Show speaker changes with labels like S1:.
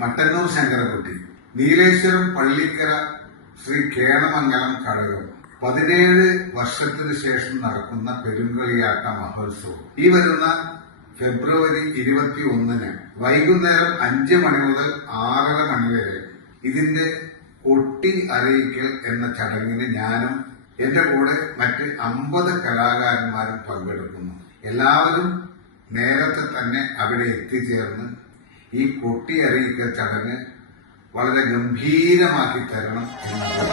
S1: മട്ടന്നൂർ ശങ്കരകുട്ടി നീലേശ്വരം പള്ളിക്കര ശ്രീ കേളമംഗലം കടകം. പതിനേഴ് വർഷത്തിനു ശേഷം നടക്കുന്ന പെരുങ്കളിയാട്ട മഹോത്സവം. ഈ വരുന്ന ഫെബ്രുവരി ഇരുപത്തി ഒന്നിന് വൈകുന്നേരം അഞ്ച് മണി മുതൽ ആറര മണി വരെ ഇതിന്റെ കൊട്ടി അറിയിക്കൽ എന്ന ചടങ്ങിന് ഞാനും എന്റെ കൂടെ മറ്റ് അമ്പത് കലാകാരന്മാരും പങ്കെടുക്കുന്നു. എല്ലാവരും നേരത്തെ തന്നെ അവിടെ എത്തിച്ചേർന്ന് ഈ കൊട്ടി അറിയിക്കൽ ചടങ്ങ് വളരെ ഗംഭീരമാക്കി തരണം. എന്ന്